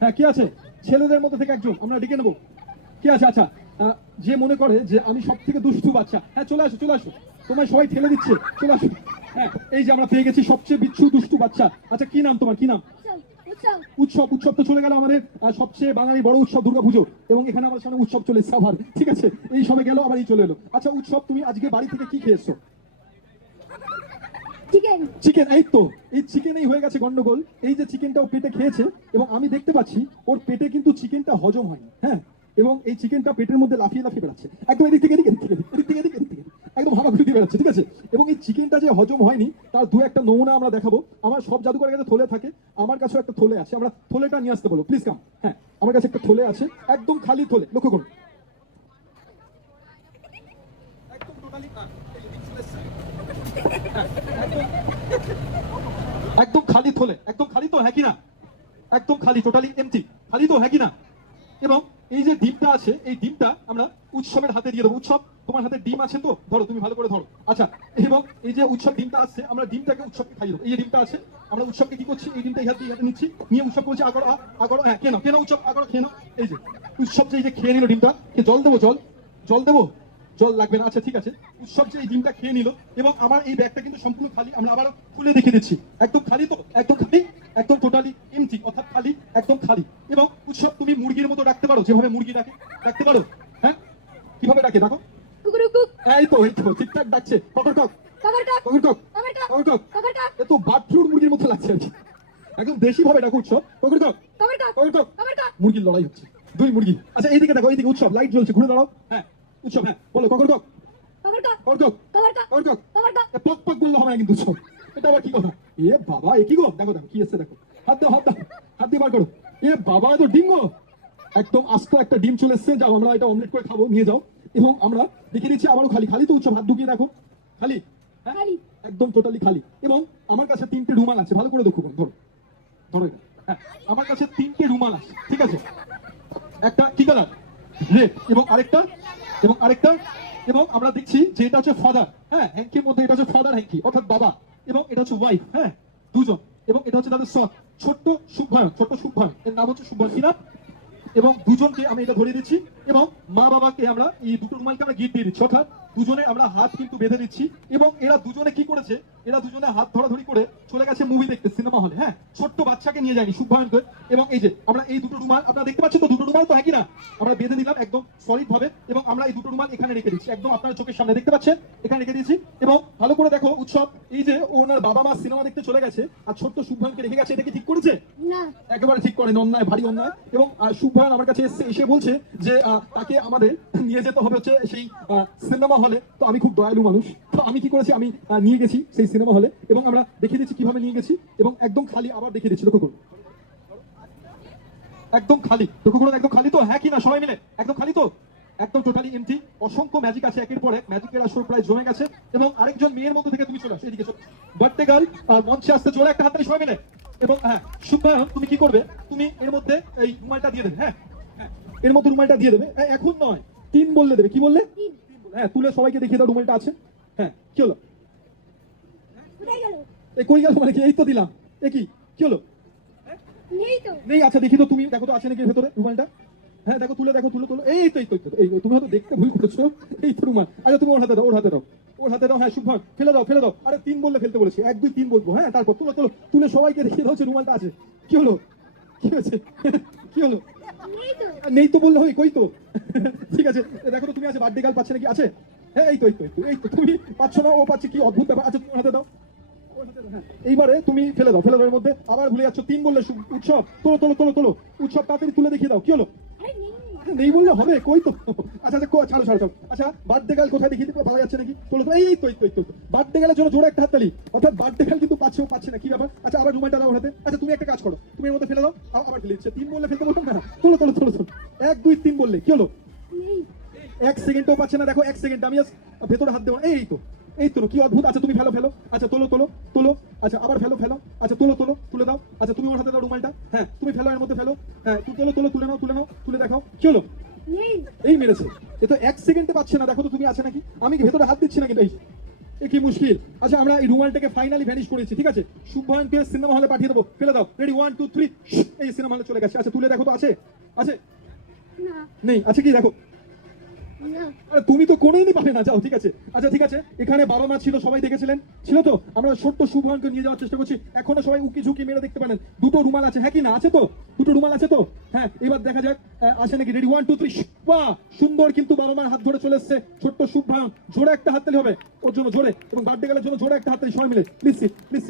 হ্যাঁ কি আছে ছেলেদের মধ্যে থেকে একজন আমরা ডেকে নেবো কি আছে আচ্ছা যে মনে করে যে আমি সব থেকে দুষ্টু বাচ্চা হ্যাঁ চলে আসো তোমায় সবাই ঠেলে দিচ্ছে চলে আসো হ্যাঁ এই যে আমরা পেয়ে গেছি সবচেয়ে বিচ্ছু দুষ্টু বাচ্চা আচ্ছা কি নাম তোমার কি নাম উৎসব তো চলে গেল আমাদের সবচেয়ে বাঙালি বড় উৎসব দুর্গাপুজো এবং এখানে আমাদের সামনে উৎসব চলে এসছে আবার ঠিক আছে এই সবে গেল আবার এই চলে এলো আচ্ছা উৎসব তুমি আজকে বাড়ি থেকে কি খেয়েছো চিকেন এই তো এই চিকেনেই হয়ে গেছে গন্ডগোল এই যে চিকেনটাও পেটে খেয়েছে এবং আমি দেখতে পাচ্ছি ওর পেটে কিন্তু চিকেনটা হজম হয়নি হ্যাঁ এবং এই চিকেনটা পেটের মধ্যে লাফিয়ে বেড়াচ্ছে একদম এদিক থেকে একদম হামাগুড়ি দিয়ে বেড়াচ্ছে ঠিক আছে এবং এই চিকেনটা যে হজম হয়নি তার দু একটা নমুনা আমরা দেখাবো আমার সব জাদুঘরের কাছে থলে থাকে আমার কাছেও একটা থলে আছে আমরা থলেটা নিয়ে আসতে বলো প্লিজ কাম হ্যাঁ আমার কাছে একটা থলে আছে একদম খালি থলে লক্ষ্য করুন একদম টোটালি একদম খালি থলে একদম খালি তো হ্যাঁ কি না একদম খালি টোটালি এমটি খালি তো হ্যাঁ কি না এবং এই যে ডিমটা আছে এই ডিমটা আমরা উৎসবের হাতে দিয়ে দেবো উৎসব তোমার হাতে ডিম আছে তো ধরো তুমি ভালো করে ধরো আচ্ছা এবং এই যে উৎসব ডিমটা আসছে আমরা ডিমটাকে উৎসবকে খাইয়ে দেবো এই যে ডিমটা আছে আমরা উৎসবকে কি করছি এই ডিমটা হাতে নিচ্ছি নিয়ে উৎসব বলছি আগড় হ্যাঁ কেন উৎসব আগড় খেয়ে নাও এই যে উৎসব যে খেয়ে নিল ডিমটা জল দেবো জল দেবো জল লাগবে না আচ্ছা ঠিক আছে উৎসব যে এই ডিমটা খেয়ে নিল এবং আমার এই ব্যাগটা কিন্তু সম্পূর্ণ খালি আমরা আবার খুলে দেখিয়ে দিচ্ছি একদম খালি তো একদম খালি একদম টোটালি এমটি অর্থাৎ খালি একদম খালি এবং উৎসব তুমি মুরগির মতো ডাকতে পারো যেভাবে মুরগি ডাকতে পারো হ্যাঁ কিভাবে ডাকে ডাকো এই তো ঠিকঠাক ডাকছে ককরকক এ তো বাথরুম মুরগির মতো লাগছে আর কি একদম দেশি ভাবে ডাকো উৎসব ককরকক মুরগির লড়াই হচ্ছে দুই মুরগি আচ্ছা এইদিকে দেখো এইদিকে উৎসব লাইট জ্বলছে ঘুরে দাঁড়াও হ্যাঁ উৎসব হ্যাঁ বলো ককরকক পক পক বললে হবে না কিন্তু উৎসব এটা আবার কি কথা এ বাবা এ কি গো দেখো কি এসছে দেখো হাত দিয়ে বার করো এ বাবা এত ডিঙ্গো একদম আস্ত একটা ডিম চলে এসছে যাও আমরা এটা অমলেট করে খাবো নিয়ে যাও এবং আমরা দেখে নিচ্ছি আবারও খালি তো উৎসব হাত ঢুকিয়ে দেখো খালি একদম টোটালি খালি এবং আমার কাছে 3টে রুমাল আছে ভালো করে দেখো ধরো হ্যাঁ আমার কাছে 3টে রুমাল আছে ঠিক আছে একটা কি কালার রেড এবং আরেকটা এবং আমরা দেখছি যে এটা হচ্ছে ফাদার হ্যাঁ হ্যাঙ্কির মধ্যে এটা হচ্ছে ফাদার হ্যাঙ্কি অর্থাৎ বাবা এবং এটা হচ্ছে ওয়াইফ হ্যাঁ দুজন এবং এটা হচ্ছে তাদের সৎ ছোট্ট শুভ্ভয়ন এর নাম হচ্ছে শুভ্ভয়ন কিনা এবং দুজনকে আমি এটা ধরিয়ে দিচ্ছি এবং মা বাবাকে আমরা এই দুটো রুমালকে আমরা গিফট দিয়ে দিচ্ছি অর্থাৎ দুজনে আমরা হাত কিন্তু বেঁধে দিচ্ছি এবং এরা দুজনে কি করেছে এরা দুজনে হাত ধরাধরি করে চলে গেছে মুভি দেখতে সিনেমা হলে হ্যাঁ ছোট্ট বাচ্চাকে নিয়ে যায়নি শুভ্ভয়নকে এবং এই যে আমরা এই দুটো রুমাল আপনারা দেখতে পাচ্ছেন তো দুটো রুমাল তো হ্যাঁ কি না আমরা বেঁধে দিলাম একদম সলিড ভাবে এবং আমরা এই দুটো রুমাল এখানে রেখে দিচ্ছি একদম আপনার চোখের সামনে দেখতে পাচ্ছেন এখানে রেখে দিয়েছি এবং ভালো করে দেখো উৎসব এই যে ওনার বাবা মা সিনেমা দেখতে চলে গেছে আর ছোট্ট শুভ্ভয়নকে রেখে গেছে এটা কি ঠিক করেছে না একেবারে ঠিক করেন অন্যায় ভারী অন্যায় এবং শুভ্ভয়ন আমার কাছে এসে বলছে যে তাকে আমাদের নিয়ে যেতে হবে হচ্ছে সেই সিনেমা হলে তো আমি খুব দয়ালু মানুষ তো আমি কি করেছি আমি নিয়ে গেছি সেই সিনেমা হলে এবং আমরা দেখিয়ে দিচ্ছি কিভাবে নিয়ে গেছি এবং একদম খালি আবার দেখিয়ে দিচ্ছি লক্ষ্য করুন একদম খালি লক্ষ্য করুন একদম খালি তো হ্যাঁ কি না সবাই মিলে একদম খালি তো একদম টোটালি এমটি অসংখ্য ম্যাজিক আছে একের পর এক ম্যাজিকের আসর প্রায় জমে গেছে এবং আরেকজন মেয়ের মধ্যে থেকে তুমি চলে আসো এদিকে বার্থডে গার্ল মঞ্চে আসতে চলে একটা হাতে সবাই মিলে এবং হ্যাঁ শুভ্ভয়ন তুমি কি করবে তুমি এর মধ্যে এই রুমালটা দিয়ে দেবে হ্যাঁ এর মধ্যে রুমালটা দিয়ে দেবে এখন নয় 3 বললে দেবে কি বললে হ্যাঁ তুলে সবাইকে দেখিয়ে দাও রুমালটা আছে হ্যাঁ কি হলো কই গেল মানে কি এই তো দিলাম কি হলো নেই আচ্ছা দেখি তো তুমি দেখো তো আছে নাকি ভেতরে রুমালটা হ্যাঁ দেখো তুলে এই তো তুমি হয়তো দেখতে ভুল করেছো এই তো রুমাল আচ্ছা তুমি ওর হাতে দাও হ্যাঁ শুভ্ভয়ন ফেলে দাও আরে 3 বললে ফেলতে বলেছি 1 2 3 বলবো হ্যাঁ তারপর তুলে সবাইকে দেখিয়ে দাও যে রুমালটা আছে কি হলো কি হয়েছে কি হলো নেই তো বললে কই তো ঠিক আছে দেখো তো তুমি আছে বার্থডে গার্ল পাচ্ছে নাকি আছে হ্যাঁ এই তো তুমি পাচ্ছ না ও পাচ্ছে কি অদ্ভুত ব্যাপার আচ্ছা তোমার হাতে দাও এইবারে তুমি ফেলে দাও এর মধ্যে আবার ভুলে যাচ্ছ 3 বললে উৎসব তোলো উৎসব তাড়াতাড়ি তুলে দেখিয়ে দাও কি হলো নেই বললে হবে কই তো আচ্ছা ছাড়ো আচ্ছা বার্থডে গার্ল কোথায় দেখিয়ে দিতে পাওয়া যাচ্ছে নাকি তোলো এই তো বার্থডে গার্লের জন্য জোরে একটা হাততালি অর্থাৎ বার্থডে গার্ল কিন্তু পাচ্ছে না কি ব্যাপার আচ্ছা আবার রুমালটা দাও হাতে আচ্ছা তুমি একটা কাজ করো তুমি এর মধ্যে ফেলে দাও আবার ফেলে দিচ্ছে 3 বললে ফেলতে বললাম না তোলো 1 2 3 বললে কি হলো 1 সেকেন্ডও পাচ্ছে না দেখো 1 সেকেন্ড আমি ভেতরে হাত দেবো এই তো কি অদ্ভুত আচ্ছা তুমি ফেলো আচ্ছা তোলো আচ্ছা আবার ফেলো আচ্ছা তুলে দাও আচ্ছা তুমি ওর হাতে দাও রুমালটা হ্যাঁ তুমি ফেলো এর মধ্যে ফেলো হ্যাঁ তুলে নাও তুলে দেখাও কি হলো এই মেরেছে এ তো 1 সেকেন্ডে পাচ্ছে না দেখো তো তুমি আছে নাকি আমি ভেতরে হাত দিচ্ছি না কিন্তু এ কি মুশকিল। আচ্ছা আমরা এই রুমালটাকে ফাইনালি ভ্যানিশ করেছি, ঠিক আছে। শুভ্রায়ণকে সিনেমা হলে পাঠিয়ে দেবো, ফেলে দাও। রেডি 1 2 3, এই সিনেমা হলে চলে গেছে। আচ্ছা তুলে দেখো তো আছে, আছে না নেই, আছে কি দেখো। না আরে তুমি তো কোনোদিনই পাবে না, যাও ঠিক আছে। আচ্ছা ঠিক আছে, এখানে বাবা মা ছিল, সবাই দেখেছিলেন, ছিল তো। আমরা ছোট্ট শুভ্রায়ণকে নিয়ে যাওয়ার চেষ্টা করছি, এখনো সবাই উকি ঝুঁকি মেরে দেখতে পারেন। দুটো রুমাল আছে, হ্যাঁ কি না, আছে তো? দুটো রুমাল আছে তো? হ্যাঁ, এবার দেখা যাক আছে নাকি। রেডি 1 2 3, বাহ সুন্দর, কিন্তু বাবা মার হাত ধরে চলে এসছে ছোট্ট শুভ্রায়ণ। জোরে একটা হাততালি হবে ওর জন্য, জোরে, এবং বার্থডে গেলের জন্য জোরে একটা হাততালি সবাই মিলে, প্লিজ প্লিজ।